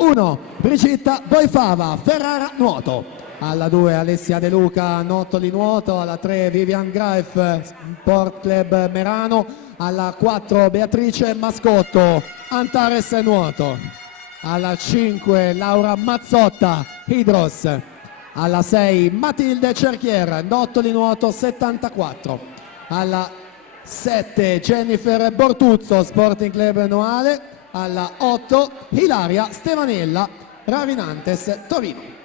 1 Brigitta Boifava, Ferrara nuoto. Alla 2 Alessia De Luca, Nottoli nuoto. Alla 3 Vivian Graef, Sport Club Merano. Alla 4 Beatrice Mascotto, Antares nuoto. Alla 5 Laura Mazzotta, Hydros. Alla 6 Matilde Cerchier, Nottoli nuoto 74. Alla 7 Jennifer Bortuzzo, Sporting Club Noale. Alla 8 Ilaria Stevanella, Ravinantes Torino.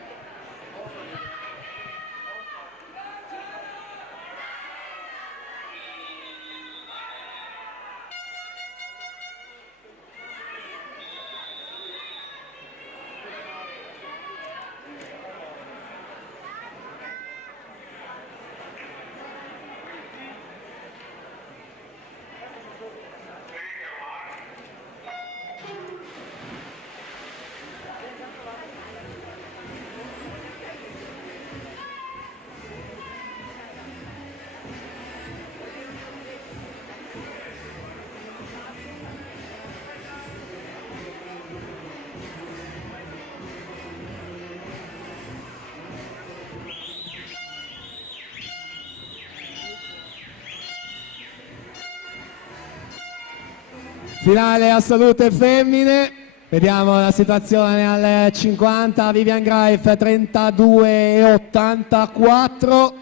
Finale assolute femmine, vediamo la situazione al 50, Vivian Graef 32,84,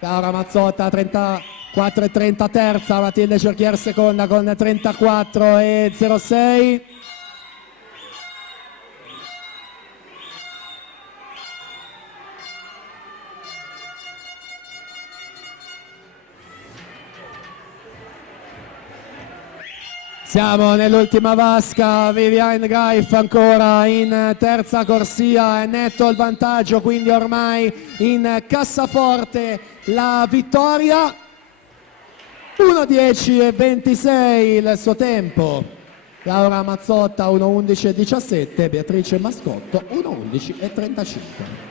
Laura Mazzotta 34,30 terza, Matilde Cerchier seconda con 34,06. Siamo nell'ultima vasca, Vivian Graef ancora in terza corsia, è netto il vantaggio, quindi ormai in cassaforte la vittoria. 1:10,26 il suo tempo, Laura Mazzotta 1:11,17, Beatrice Mascotto 1:11,35.